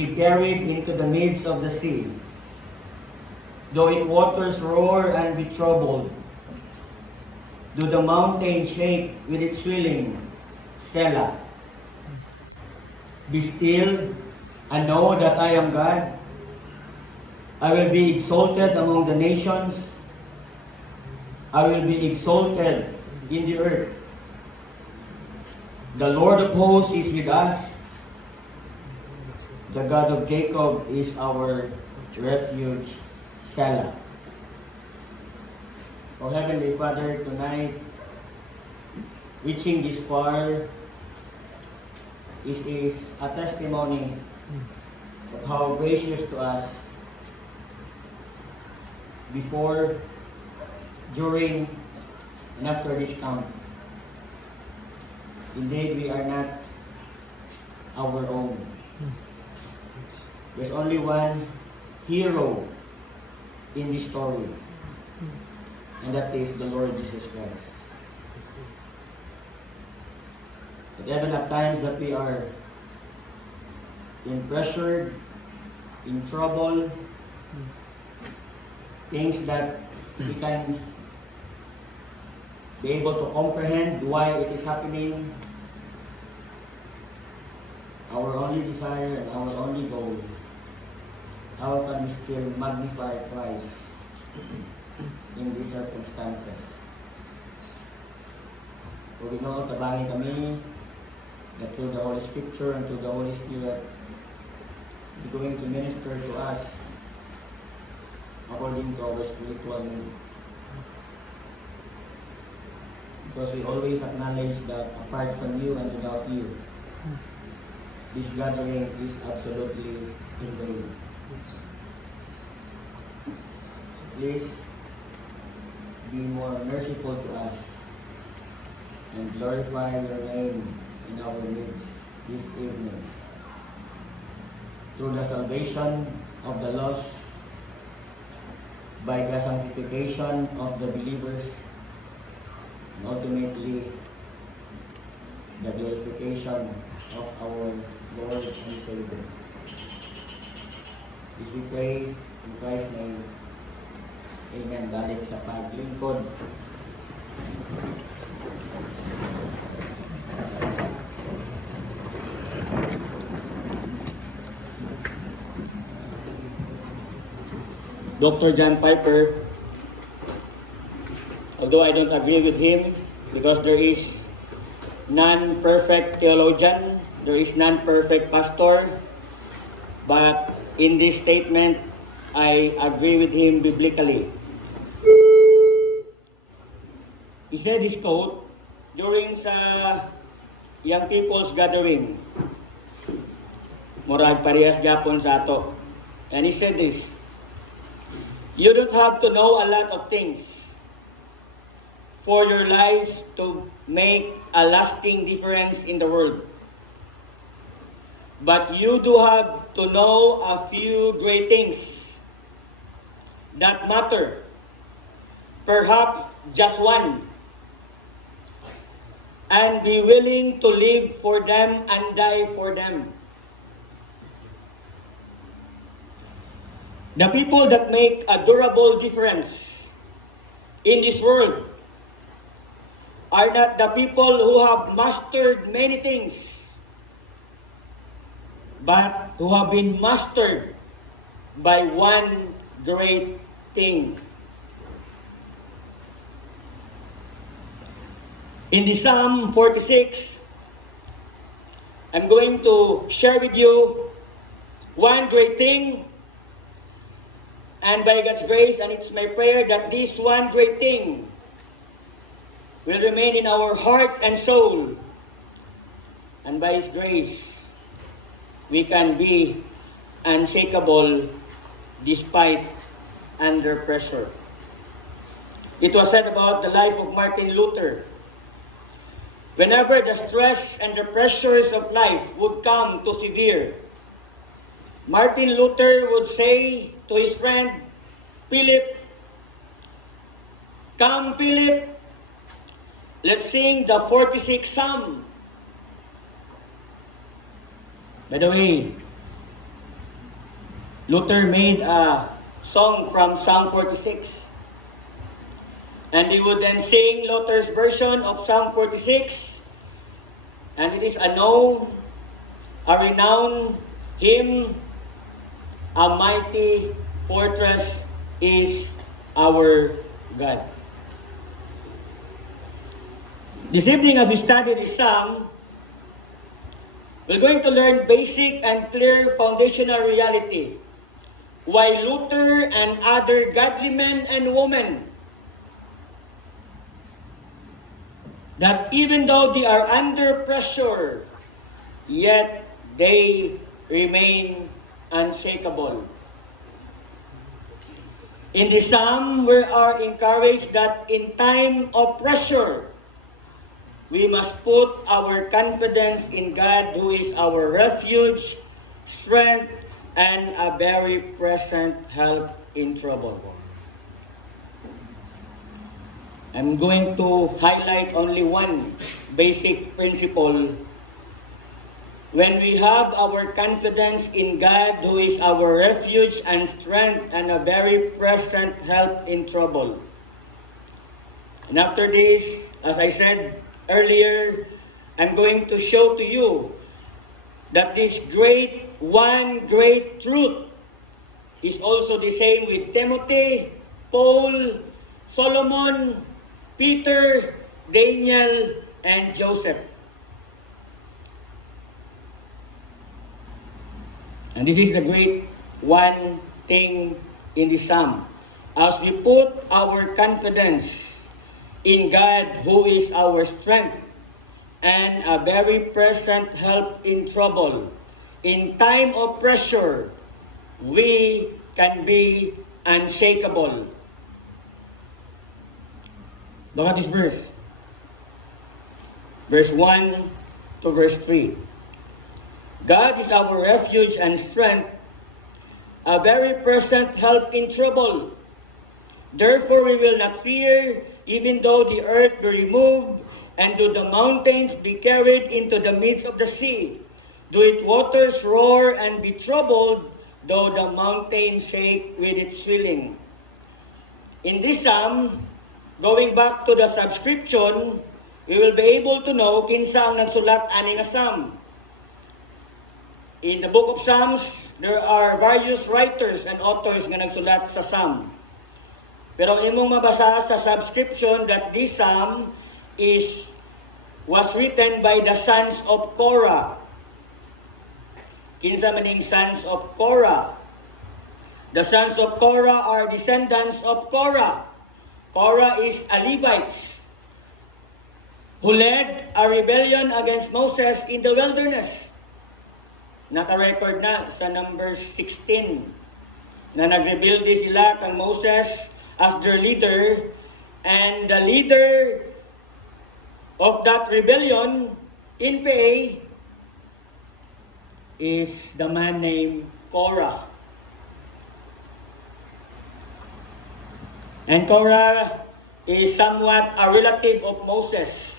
be carried into the midst of the sea. Though its waters roar and be troubled, do the mountains shake with its swelling, Selah. Be still and know that I am God. I will be exalted among the nations. I will be exalted in the earth. The Lord of hosts is with us. The God of Jacob is our refuge, Selah. O Heavenly Father, tonight, reaching this far, is a testimony of how gracious to us before, during, and after this camp. Indeed, we are not our own. There's only one hero in this story, and that is the Lord Jesus Christ. But even at times that we are in pressure, in trouble, things that we can be able to comprehend why it is happening, our only desire and our only goal, how can we still magnify Christ in these circumstances? For we know, tabangin kami that through the Holy Scripture and through the Holy Spirit is going to minister to us according to our spiritual need. Because we always acknowledge that apart from you and without you, this gathering is absolutely in vain. Please be more merciful to us and glorify your name in our midst this evening. Through the salvation of the lost, by the sanctification of the believers, and ultimately the glorification of our Lord and Savior. This we pray in Christ's name. Amen. Balik sa paglingkod. Dr. John Piper, although I don't agree with him, because there is none perfect theologian, there is none perfect pastor, but in this statement, I agree with him biblically. He said this quote during sa young people's gathering. Murag parehas gyapon sa ato. And he said this: you don't have to know a lot of things for your lives to make a lasting difference in the world. But you do have to know a few great things that matter. Perhaps just one. And be willing to live for them and die for them. The people that make a durable difference in this world are not the people who have mastered many things, but who have been mastered by one great thing. In the Psalm 46, I'm going to share with you one great thing, and by God's grace, and it's my prayer that this one great thing will remain in our hearts and soul. And by His grace, we can be unshakable despite under pressure. It was said about the life of Martin Luther. Whenever the stress and the pressures of life would come to severe, Martin Luther would say to his friend, Philip, come Philip, let's sing the 46th Psalm. By the way, Luther made a song from Psalm 46. And he would then sing Luther's version of Psalm 46. And it is a renowned hymn, "A mighty fortress is our God." This evening, as we study this psalm, we're going to learn basic and clear foundational reality. Why Luther and other godly men and women, that even though they are under pressure, yet they remain unshakable. In the psalm, we are encouraged that in time of pressure, we must put our confidence in God, who is our refuge, strength, and a very present help in trouble. I'm going to highlight only one basic principle. When we have our confidence in God, who is our refuge and strength and a very present help in trouble. And after this, as I said earlier, I'm going to show to you that this one great truth is also the same with Timothy, Paul, Solomon, Peter, Daniel, and Joseph. And this is the great one thing in the psalm. As we put our confidence in God, who is our strength and a very present help in trouble, in time of pressure, we can be unshakable. Look at this verse. Verse 1 to verse 3. God is our refuge and strength, a very present help in trouble. Therefore we will not fear, even though the earth be removed, and do the mountains be carried into the midst of the sea. Do its waters roar and be troubled, though the mountains shake with its swelling. In this psalm, going back to the subscription, we will be able to know kinsa ang nagsulat ani nga psalm. In the book of Psalms, there are various writers and authors nga nagsulat sa psalm. Pero imong mabasa sa subscription that this psalm was written by the sons of Korah. Kinsa maning sons of Korah? The sons of Korah are descendants of Korah. Korah is a Levites who led a rebellion against Moses in the wilderness. Naka-record na sa Numbers 16 na nagrebelde sila kang Moses as their leader, and the leader of that rebellion in PA is the man named Korah. And Korah is somewhat a relative of Moses,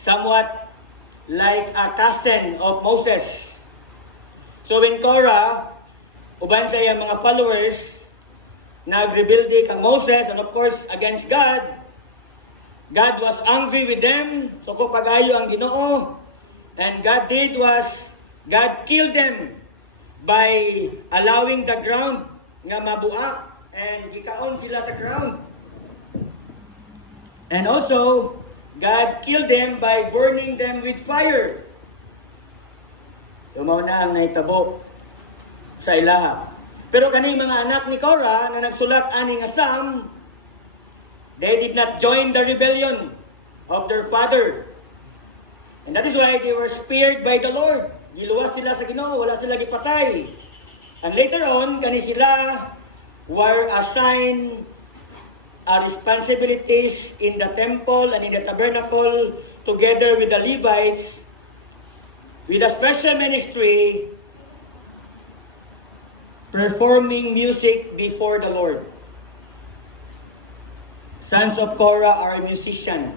somewhat like a cousin of Moses. So when Korah, uban sa iyang mga followers, nagrebelde kang Moses, and of course against God, God was angry with them, so ko pagayo ang Ginoo, and God did was, God killed them by allowing the ground nga mabuak, and gikaon sila sa ground. And also, God killed them by burning them with fire. Tumaw na ang naitabo sa ilaha. Pero kani mga anak ni Korah na nagsulat ani nga psalm, they did not join the rebellion of their father. And that is why they were spared by the Lord. Giluwas sila sa Ginoo, wala sila gipatay. And later on, kani sila were assigned responsibilities in the temple and in the tabernacle together with the Levites with a special ministry performing music before the Lord. Sons of Korah are musicians.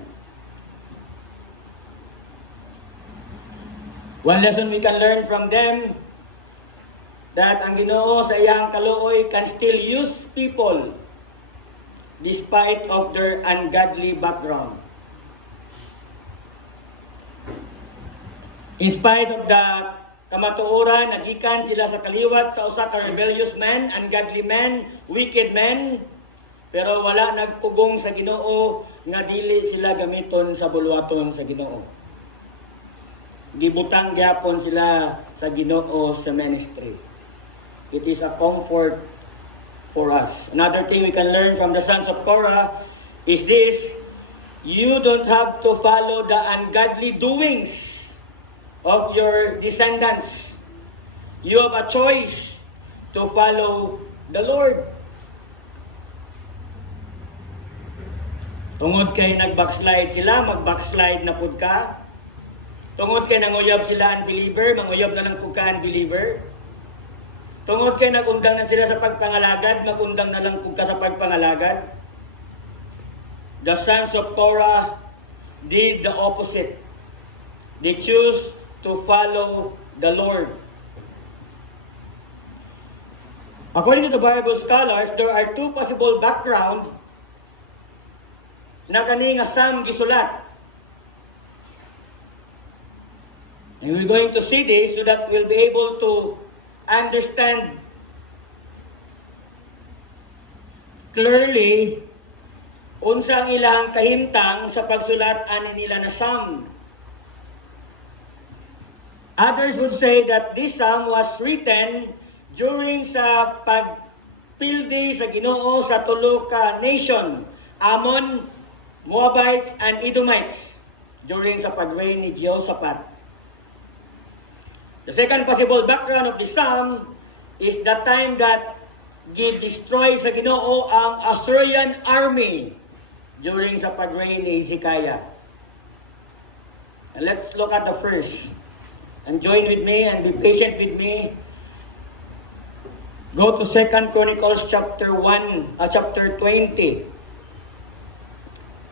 One lesson we can learn from them, that ang Ginoo sa iyang kaluoy can still use people despite of their ungodly background. In spite of the kamatuoran, nagikan sila sa kaliwat sa usa ka rebellious men, ungodly men, wicked men, pero wala nagpugong sa Ginoo nga dili sila gamiton sa bulwaton sa Ginoo. Gibutang gyapon sila sa Ginoo sa ministry. It is a comfort for us. Another thing we can learn from the sons of Korah is this: you don't have to follow the ungodly doings of your descendants. You have a choice to follow the Lord. Tungod kay nag-backslide sila, mag-backslide na pud ka. Tungod kay nanguyab sila unbeliever, manguyab na lang pud ka unbeliever. Tungod kay nagundang na sila sa pagpangalagad, magundang na lang pud ka sa pagpangalagad. The sons of Korah did the opposite. They choose to follow the Lord. According to the Bible scholars, there are two possible backgrounds na kani nga Sam gisulat. And we're going to see this so that we'll be able to understand clearly unsa ang ilang kahimtang sa pagsulat ani nila na Psalm. Others would say that this psalm was written during sa pagpildi sa Ginoo sa tulo ka nation, Ammon, Moabites, and Edomites, during sa pag-reign ni Jehoshaphat. The second possible background of the psalm is the time that gi-destroy sa Ginoo ang Assyrian army during sa pag-reign ni Hezekiah. And let's look at the first. And join with me and be patient with me. Go to 2 Chronicles chapter 20.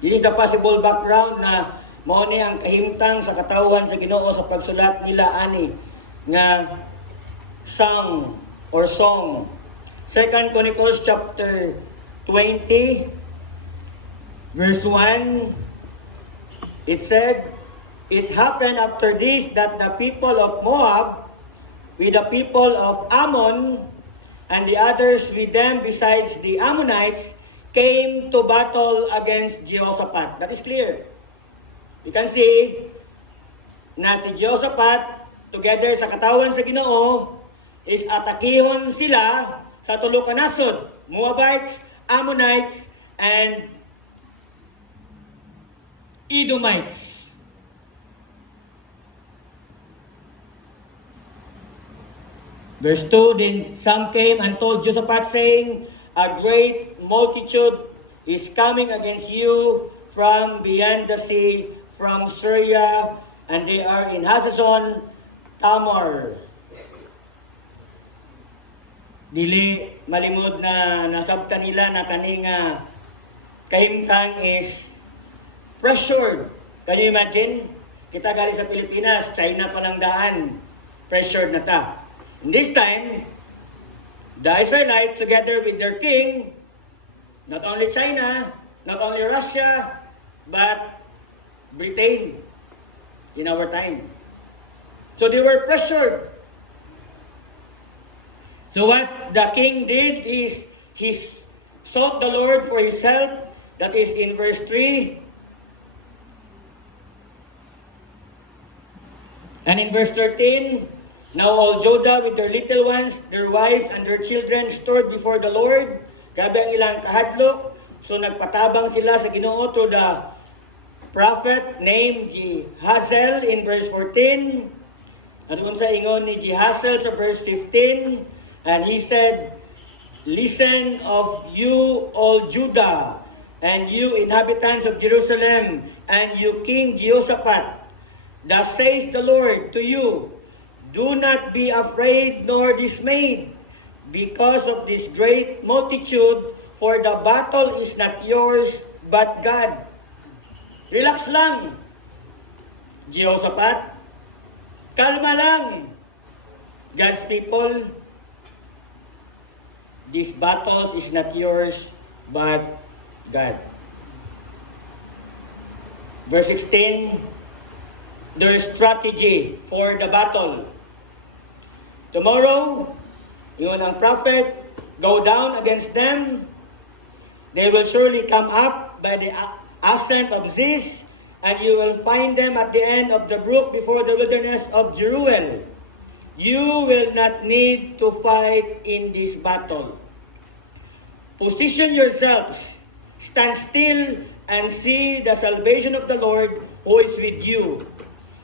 This is the possible background na mao ni ang kahimtang sa katawhan sa Ginoo sa pagsulat nila ani nga song or song. 2 Chronicles chapter 20 verse 1, it said, "It happened after this that the people of Moab with the people of Ammon and the others with them besides the Ammonites came to battle against Jehoshaphat." That is clear. You can see na si Jehoshaphat together sa katawan sa Ginoo is atakihon sila sa tulo ka nasod, Moabites, Ammonites, and Edomites. Verse 2, "Then some came and told Jehoshaphat, saying, A great multitude is coming against you from beyond the sea, from Syria, and they are in Hazazon Tamar." Dili malimod na nasabtan nila na kaninga kahimtang is pressured. Can you imagine? Kita gali sa Pilipinas, China pa lang daan, pressured na ta. And this time, the Israelites together with their king, not only China, not only Russia, but Britain in our time. So they were pressured. So what the king did is he sought the Lord for his help. That is in verse 3. And in verse 13, "Now all Judah with their little ones, their wives, and their children stood before the Lord." Grabe ang ilang kahadlok. So nagpatabang sila sa Ginoo to the prophet named Jehazel in verse 14. At kung sa ingon ni Jehazel sa verse 15, and he said, "Listen of you, all Judah, and you inhabitants of Jerusalem, and you King Jehoshaphat. Thus says the Lord to you, do not be afraid nor dismayed because of this great multitude, for the battle is not yours, but God." Relax lang, Jehoshaphat. Kalma lang, God's people. these battles is not yours, but God. Verse 16, their strategy for the battle. Tomorrow, yun ang prophet, go down against them. They will surely come up by the ascent of Ziz, and you will find them at the end of the brook before the wilderness of Jeruel. You will not need to fight in this battle. Position yourselves, stand still, and see the salvation of the Lord who is with you.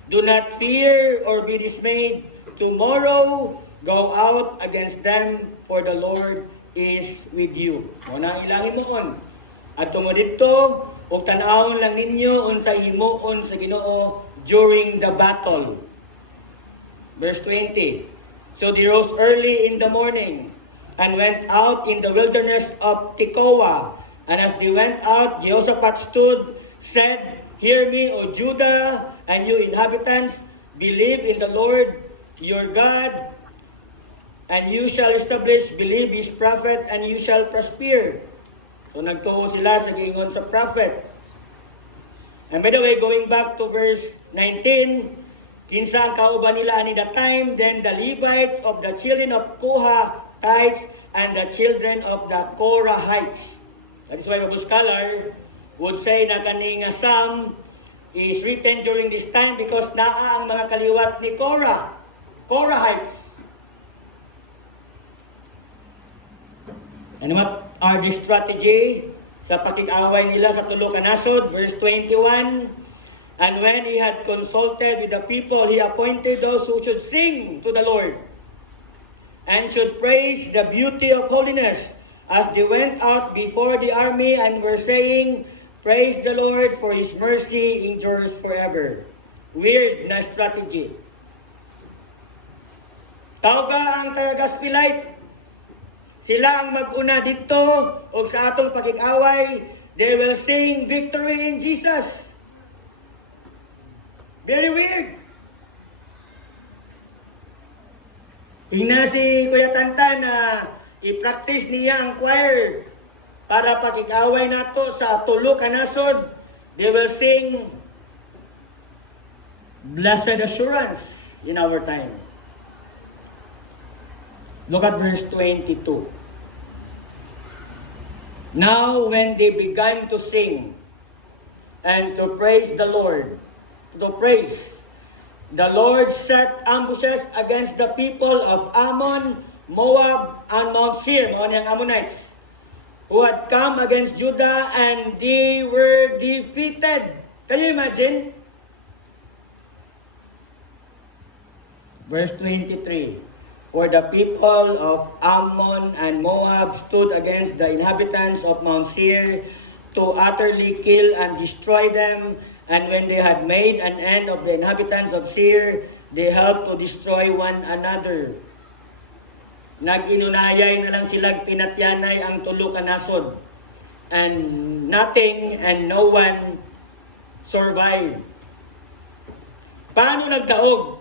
Do not fear or be dismayed. Tomorrow, go out against them, for the Lord is with you. Muna ang ilangin mo on. At tungod dito, ug tan-awon lang ninyo unsa himuon sa Ginoo during the battle. Verse 20. So they rose early in the morning and went out in the wilderness of Tekoa. And as they went out, Jehoshaphat stood, said, Hear me, O Judah, and you inhabitants, believe in the Lord your God, and you shall establish, believe his prophet, and you shall prosper. So nagtuo sila sa giingon sa prophet. And by the way, going back to verse 19, kinsa ang kauban nila ani that time, then the Levites of the children of Kohathites and the children of the Korahites. That is why Bible scholar would say na kaning psalm is written during this time because naa ang mga kaliwat ni Korahites. And what are the strategy sa pakig-away nila sa tulo ka nasod? Verse 21, and when he had consulted with the people, he appointed those who should sing to the Lord and should praise the beauty of holiness as they went out before the army and were saying, Praise the Lord, for his mercy endures forever. Weird na strategy. Tawga ang taga-Gaspilite. Sila ang mag-una dito o sa atong pakig-away. They will sing victory in Jesus. Very weird. Hingna si Kuya Tantan na i-practice niya ang choir para pakig-away nato sa tulo ka nasod. They will sing Blessed Assurance in our time. Look at verse 22. Now when they began to sing and to praise the Lord, the Lord set ambushes against the people of Ammon, Moab, and Mount Seir, mga niyang Ammonites, who had come against Judah, and they were defeated. Can you imagine? Verse 23. For the people of Ammon and Moab stood against the inhabitants of Mount Seir to utterly kill and destroy them. And when they had made an end of the inhabitants of Seir, they helped to destroy one another. Nag-inunayay na lang silang pinatyanay ang tulo ka nasod. And nothing and no one survived. Paano nagdaog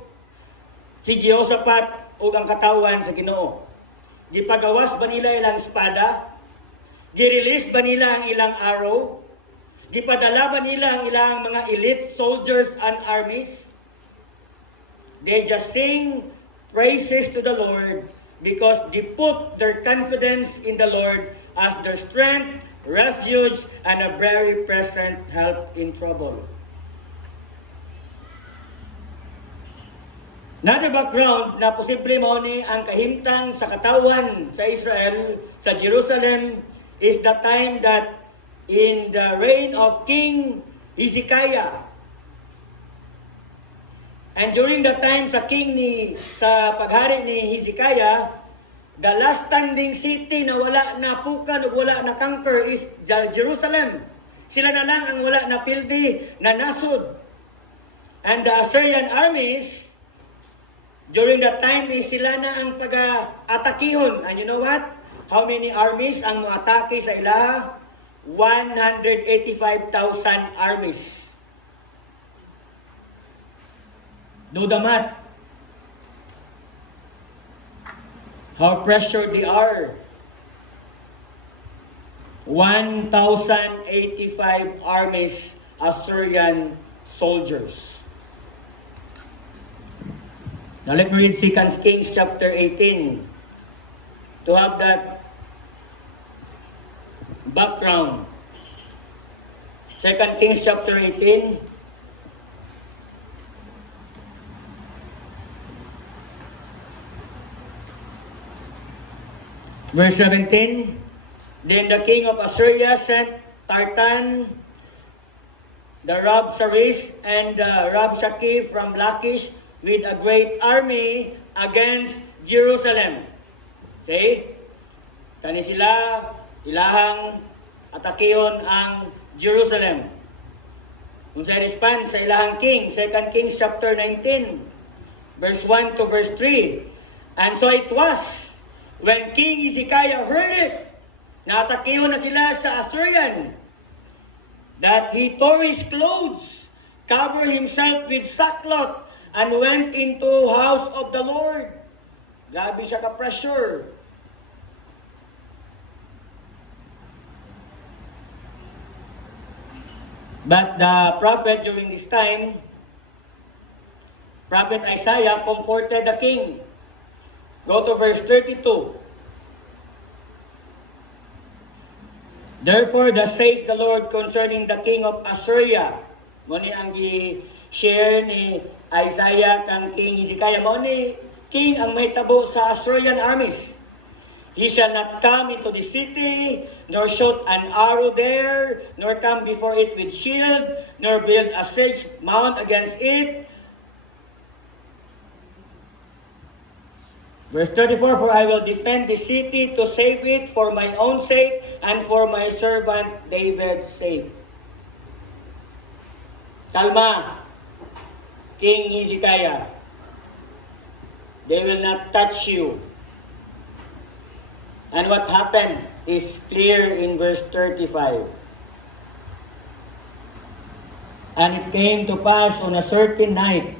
si Jehoshaphat o ang katawan sa Ginoo? Gipagawas ba nila ilang espada? Girelease ba nila ang ilang arrow? Gipadala ba nila ang ilang mga elite soldiers and armies? They just sing praises to the Lord because they put their confidence in the Lord as their strength, refuge, and a very present help in trouble. Another background na posible mao ni ang kahimtang sa katawan sa Israel, sa Jerusalem, is the time that in the reign of King Hezekiah. And during the time sa sa paghari ni Hezekiah, the last standing city na wala na pukan o wala na conquer is Jerusalem. Sila na lang ang wala na pildi na nasud. And the Assyrian armies, during that time, sila na ang pag-atakihon. And you know what? How many armies ang atake sa ilaha? 185,000 armies. Do the math. How pressured they are. 1,085 armies, Assyrian soldiers. Now let me read 2 Kings chapter 18 to have that background. 2 Kings chapter 18. Verse 17. Then the king of Assyria sent Tartan, the Rabsaris, and the Rabshakeh from Lachish with a great army against Jerusalem. Okay? Kani sila, ilahang atakeon ang Jerusalem. Kung sa response sa ilahang king, 2 Kings chapter 19, verse 1 to verse 3. And so it was, when King Hezekiah heard it, na atakeon na sila sa Assyrian, that he tore his clothes, covered himself with sackcloth, and went into house of the Lord. Grabe siya ka-pressure. But the prophet during this time, Prophet Isaiah, comforted the king. Go to verse 32. Therefore, thus says the Lord concerning the king of Assyria. Muni ang gi-share ni Isaiah kang King Hezekiah. Muni, king ang may tabo sa Assyrian armies. He shall not come into the city, nor shoot an arrow there, nor come before it with shield, nor build a siege mount against it. Verse 34, for I will defend the city to save it for my own sake and for my servant David's sake. Kalma, King Hezekiah. They will not touch you. And what happened is clear in verse 35. And it came to pass on a certain night